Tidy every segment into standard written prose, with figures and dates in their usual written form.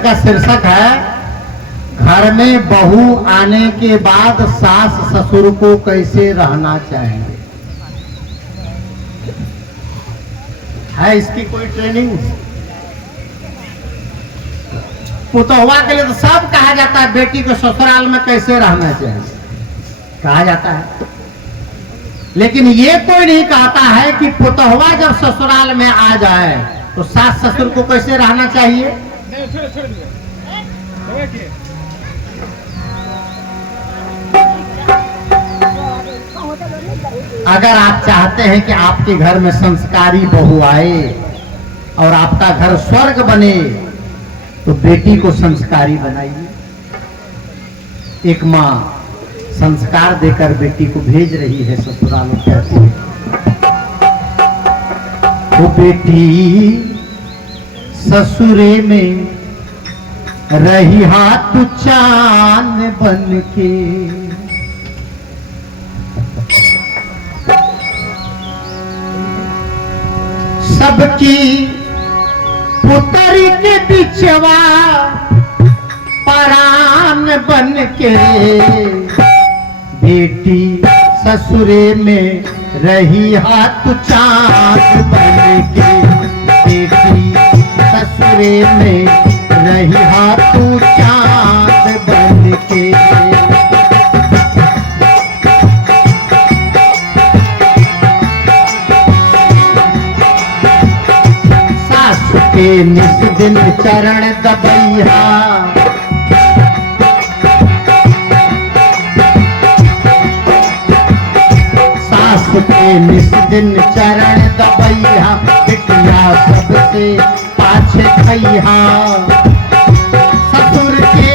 का शीर्षक है घर में बहू आने के बाद सास ससुर को कैसे रहना चाहिए। है इसकी कोई ट्रेनिंग? पुतहुआ के लिए तो सब कहा जाता है, बेटी को ससुराल में कैसे रहना चाहिए कहा जाता है, लेकिन ये कोई नहीं कहता है कि पुतहुआ जब ससुराल में आ जाए तो सास ससुर को कैसे रहना चाहिए। अगर आप चाहते हैं कि आपके घर में संस्कारी बहू आए और आपका घर स्वर्ग बने तो बेटी को संस्कारी बनाइए। एक माँ संस्कार देकर बेटी को भेज रही है ससुराल में, कहती है वो बेटी ससुरे में रही हाथ चांद बन के, सबकी पुतरी के बिचवा परान बन के, बेटी ससुरे में रही हाथ चांद बन के, बेटी ससुरे में रही हाथ चांद बन के। सासु के निस दिन चरण दबैया, के निस दिन चरण दबैया, बिटिया सबसे पाछे खैया। ससुर के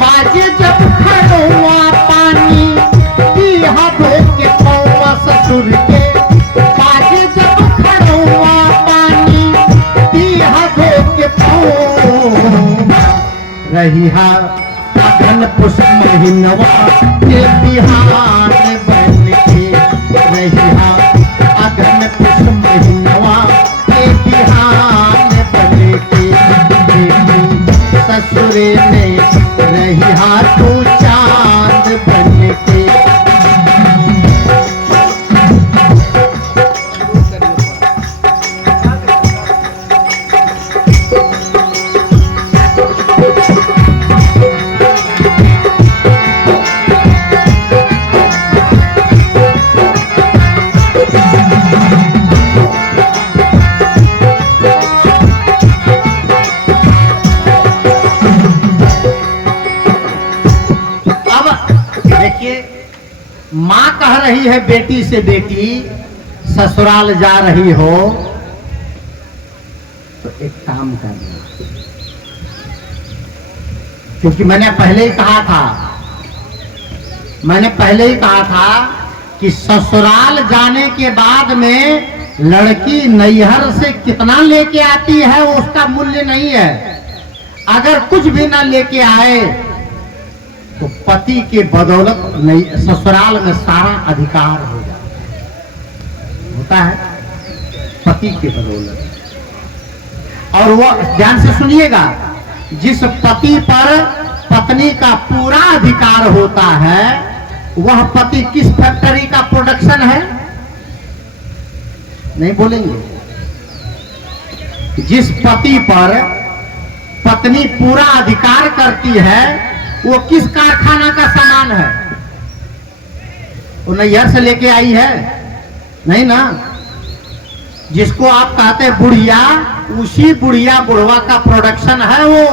बाजे जब खड़ुआ पानी पीहा धो के पौवा, ससुर के बाजे जब खड़ुआ पानी पीहा धो के पौवा, रही हा अघन पुष्प महीनवा के बिहान बन के, रहिया अघन पुष्प महीनवा के बिहान बन के, बेटी ससुरे में रहिया तू चांद बन के। माँ कह रही है बेटी से, बेटी ससुराल जा रही हो तो एक काम करना, क्योंकि मैंने पहले ही कहा था कि ससुराल जाने के बाद में लड़की नैहर से कितना लेके आती है उसका मूल्य नहीं है। अगर कुछ भी ना लेके आए तो पति के बदौलत ससुराल में सारा अधिकार हो होता है, पति के बदौलत। और वो ध्यान से सुनिएगा, जिस पति पर पत्नी का पूरा अधिकार होता है वह पति किस फैक्ट्री का प्रोडक्शन है, नहीं बोलेंगे। जिस पति पर पत्नी पूरा अधिकार करती है वो किस कारखाना का सामान है, वो नैहर से लेके आई है नहीं ना। जिसको आप कहते हैं बुढ़िया, उसी बुढ़िया बुढ़वा का प्रोडक्शन है वो।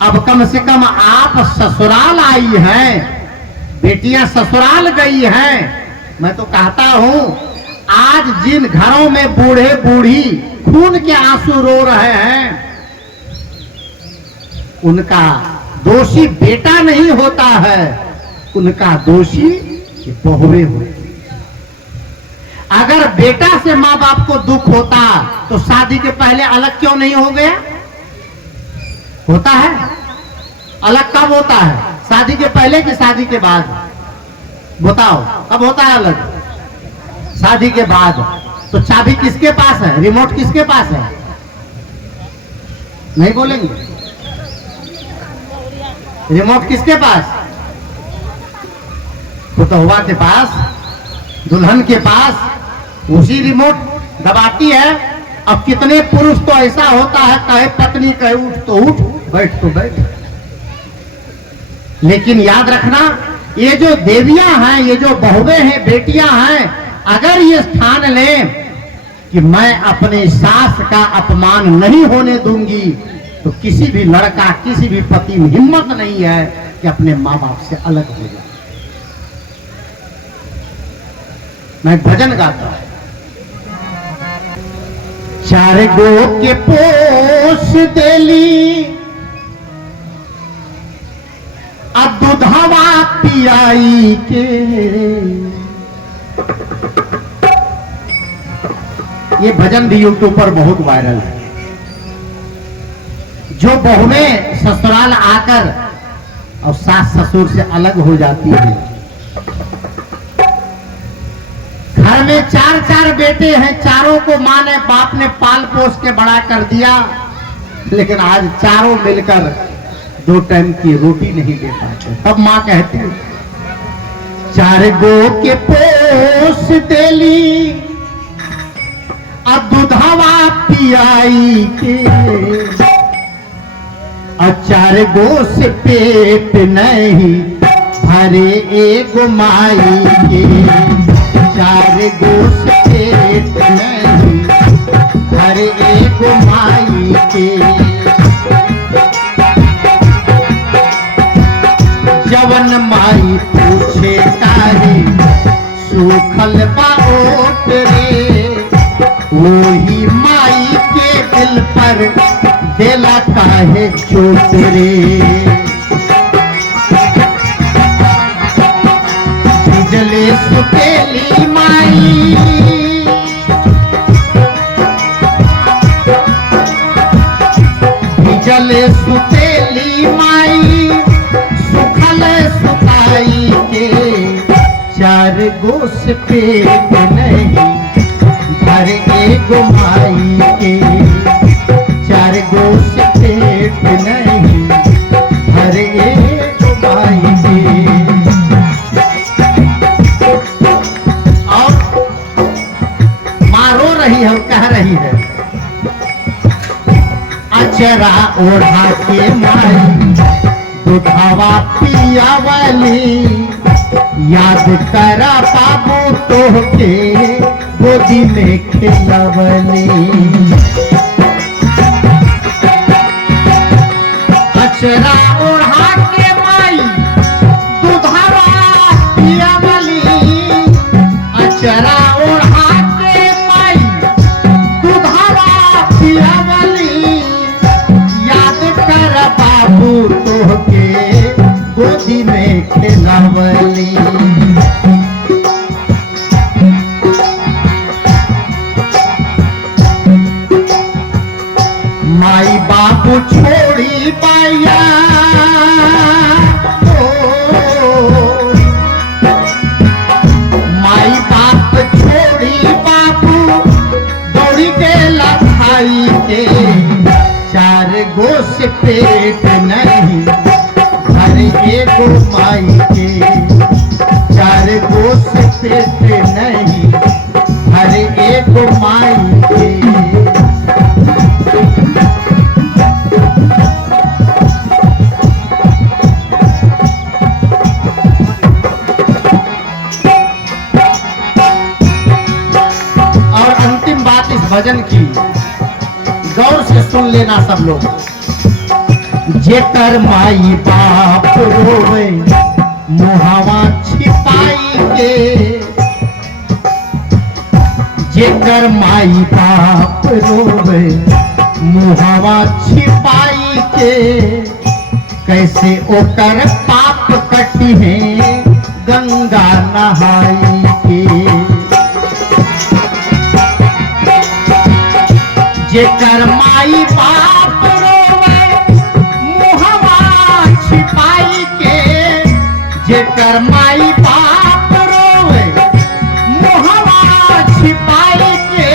अब कम से कम आप ससुराल आई हैं, बेटियां ससुराल गई हैं, मैं तो कहता हूं आज जिन घरों में बूढ़े बूढ़ी खून के आंसू रो रहे हैं उनका दोषी बेटा नहीं होता है, उनका दोषी बहुएं होती। अगर बेटा से माँ बाप को दुख होता तो शादी के पहले अलग क्यों नहीं हो गया? होता है। अलग कब होता है, शादी के पहले कि शादी के बाद? बताओ कब होता है अलग? शादी के बाद। तो चाबी किसके पास है, रिमोट किसके पास है? नहीं बोलेंगे? रिमोट किसके पास? पुतहुआ के पास, दुल्हन के पास। उसी रिमोट दबाती है। अब कितने पुरुष तो ऐसा होता है, कहे पत्नी कहे उठ तो उठ, बैठ तो बैठ। लेकिन याद रखना, ये जो देवियां हैं, ये जो बहुएं हैं, बेटियां हैं, अगर ये स्थान लें कि मैं अपने सास का अपमान नहीं होने दूंगी, तो किसी भी लड़का, किसी भी पति में हिम्मत नहीं है कि अपने मां बाप से अलग हो जाए। मैं भजन गाता हूं। चार गो के पोस देली, अब दूधवा पियाई के। ये भजन भी यूट्यूब पर बहुत वायरल है। जो बहुएं ससुराल आकर और सास ससुर से अलग हो जाती है। घर में चार चार बेटे हैं, चारों को माँ ने, बाप ने पाल पोस के बड़ा कर दिया, लेकिन आज चारों मिलकर 2 टाइम की रोटी नहीं दे पाते। तब माँ कहती है, चार गो के पोस देली, अब दूधवा पियाई के। चार गो से पेट नहीं भरे एगो माई के। चार गो से पेट नहीं भरे एगो माई के। जवन माई पूछे काहे सूखल बा ओट रे, वही माई के दिल पर देला काहे चोट रे। बिजले सुतेली माई, बिजले सुतेली माई, सुखल सुताई के। चार गो से पेट नहीं भरे एगो माई के। चार गो से पेट नहीं भरे एगो माई के। और माँ रो रही है, कह रही है, अचरा ओढ़ा के माई दूधवा पिया वाली। याद करा बाबू तोहके गोदी में खिलवली। अचरा ओढ़ा के माई दूधवा पिया वाली। अचरा ओढ़ा के माई दूधवा पिया वाली। याद कर बाबू तोहके गोदी में खिलवली। माई बाबू छोड़ी पाया, माई बाप छोड़ी बाबू दौड़ी गेला खाई के। चार गो से पेट नहीं भरे एगो माई के। चार गो से पेट नहीं भरे एगो माई के। भजन की गौर से सुन लेना सब लोग। जेकर माई बाप रोवे मुहावा छिपाई के। जेकर माई बाप रोवे मुहावा छिपाई के। कैसे ओकर पाप कटी है गंगा नहाई के। जेकर माई बाप रोवे मुहवा छिपाई के। जेकर माई बाप रोवे मुहवा छिपाई के।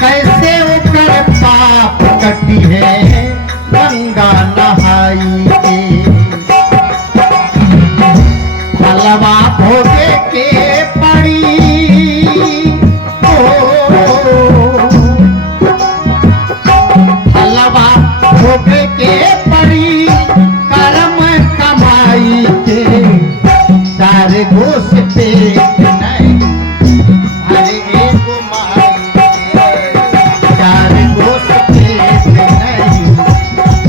कैसे ओकर पाप कटी है घोष पेट नहीं हर एक माई के। चार घोष पेट नहीं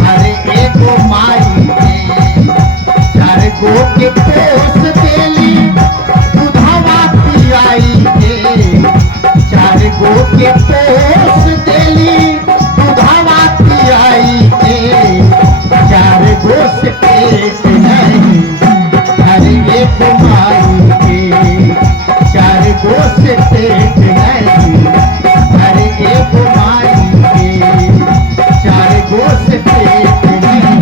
हर एक माई के। चार गो के पोस देली दूधवा पियाई के। चार गो के पोस देली दूधवा पियाई के। चार गो से पेट नहीं हर एक माई के। चार गो से पेट नहीं हर एक माई के। चार गो से पेट नहीं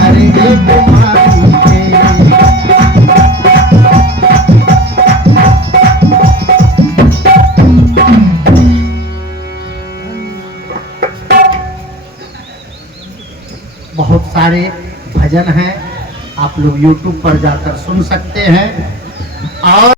हर एक माई के। बहुत सारे भजन हैं, आप लोग YouTube पर जाकर सुन सकते हैं। और